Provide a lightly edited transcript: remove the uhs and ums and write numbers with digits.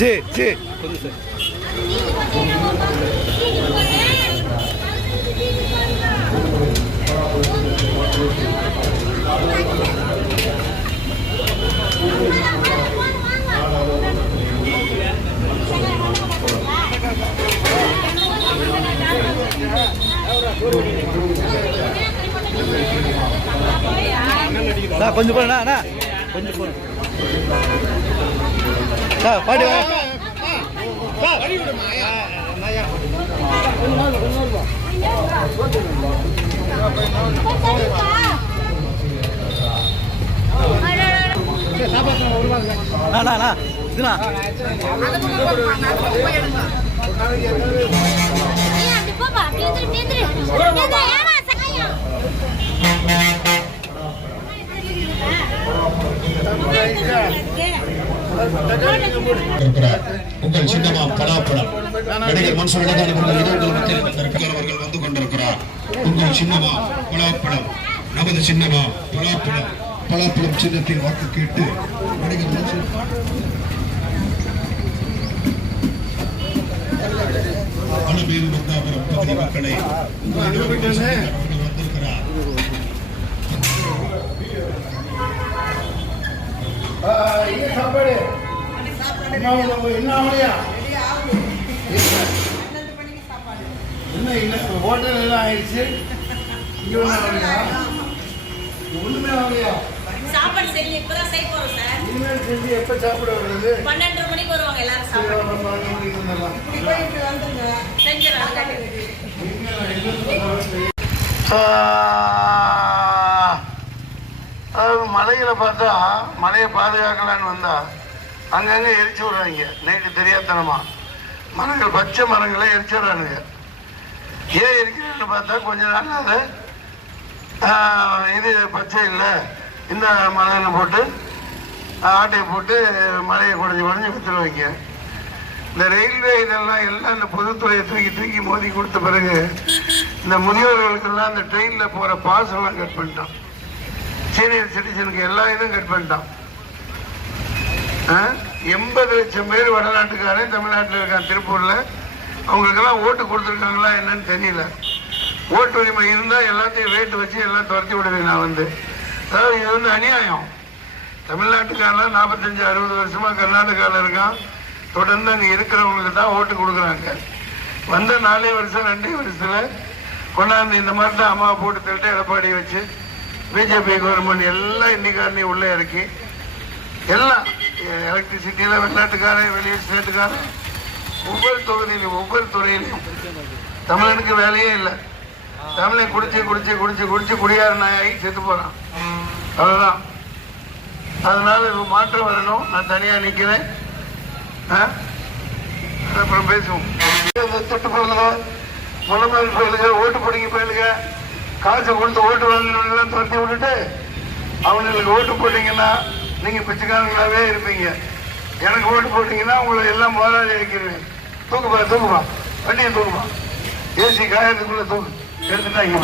जी जी sir கொஞ்சம் போனா கொஞ்சம் போன பாடி உங்கள் சின்னமா பலாப்பழம் நடிகர் மன்சூர் அலிகான் அவர்கள் இது உங்கள் மத்தியில் அவர்கள் வந்து கொண்டிருக்கிறார். உங்கள் சின்னமா பலாப்பழம், நமது சின்னமா பலாப்பழம். பலாப்பழம் சின்னத்தில் வாக்கு கேட்டு நடிகர் மன்சூர் அலமேலு மந்தாபுரம் பகுதி மக்களை வந்திருக்கிறார். சாப்பாடு என்ன ஆகலையா? என்ன ஹோட்டல் எல்லாம் ஆயிடுச்சு. இங்க ஒண்ணுமே ஆகலையா? சாப்பாடு செஞ்சு இப்பதான் செய்ய போறோம் சார். இனிமேல் செஞ்சு எப்ப சாப்பிட வருது? 12:30 மணிக்கு வருவாங்க எல்லாரும் சாப்பிட. 12 மணிக்கு வந்துடலாம். இப்படி வந்துங்க செஞ்சிடலாம். மலைகளை பார்த்தா மலையை பாதுகாக்கலான்னு வந்தா அங்கங்கே எரிச்சு விடுறாங்க. நைட்டு தெரியாதனமா மரங்கள், பச்சை மரங்களை எரிச்சிடுறானுங்க. ஏன் எரிக்கிறான்னு பார்த்தா கொஞ்ச நாள் அது இது பச்சை இல்லை இந்த மலைன்னு போட்டு ஆட்டையை போட்டு மலையை குறைஞ்சி விற்றுருவாங்க. இந்த ரயில்வே இதெல்லாம் எல்லாம் இந்த பொதுத்துறையை தூக்கி மோதி கொடுத்த பிறகு இந்த முதியோர்களுக்கெல்லாம் இந்த ட்ரெயினில் போகிற பாஸ் எல்லாம் கட் பண்ணிட்டான். சீனியர் சிட்டிசனுக்கு எல்லா இதுவும் கட் பண்ணிட்டான். 80 லட்சம் பேர் வடநாட்டுக்காரன் தமிழ்நாட்டில் இருக்கான். திருப்பூரில் அவங்களுக்கெல்லாம் ஓட்டு கொடுத்துருக்காங்களா என்னன்னு தெரியல. ஓட்டு உரிமை இருந்தால் எல்லாத்தையும் ரேட்டு வச்சு எல்லாம் துரத்தி விடுவேன் நான் வந்து. அதாவது இது வந்து அநியாயம். தமிழ்நாட்டுக்காரெல்லாம் 45-60 வருஷமாக கர்நாடகாவில் இருக்கான். தொடர்ந்து அங்கே இருக்கிறவங்களுக்கு தான் ஓட்டு கொடுக்குறாங்க. வந்த 4 வருஷம் 2 வருஷத்தில் கொண்டாந்து இந்த மாதிரி தான் அம்மா போட்டு தள்ளிட்டு எடப்பாடி வச்சு பிஜேபி கவர்மெண்ட் எல்லாம் இன்னைக்காரனே உள்ளே இறக்கி எல்லாம் எலக்ட்ரிசிட்டியில் வெளிநாட்டுக்காரன் வெளியே ஸ்டேட்டுக்காரன் ஒவ்வொரு தொகுதியிலும் ஒவ்வொரு துறையிலையும் தமிழனுக்கு வேலையே இல்லை. தமிழை குடிச்சு குடியார நாயாகி செத்து போகிறான். அவ்வளோதான். அதனால இப்போ மாற்றம் வரணும். நான் தனியாக நிற்கிறேன். அப்புறம் பேசுவோம். தொட்டு போயிலுங்க, முன்னமல் போயிலுங்க, ஓட்டு பிடிங்க போயிலுங்க, காசை கொடுத்து ஓட்டு வாங்கலாம் துரத்தி விட்டுட்டு அவங்களுக்கு ஓட்டு போட்டீங்கன்னா நீங்கள் பிச்சைக்காரங்களாவே இருப்பீங்க. எனக்கு ஓட்டு போட்டீங்கன்னா உங்களை எல்லாம் முதலாளி வைக்கிறேன். தூக்குப்பா வண்டியை தூக்குப்பா, ஏசி காயத்துக்குள்ளே தூக்கு எடுத்துட்டாங்க.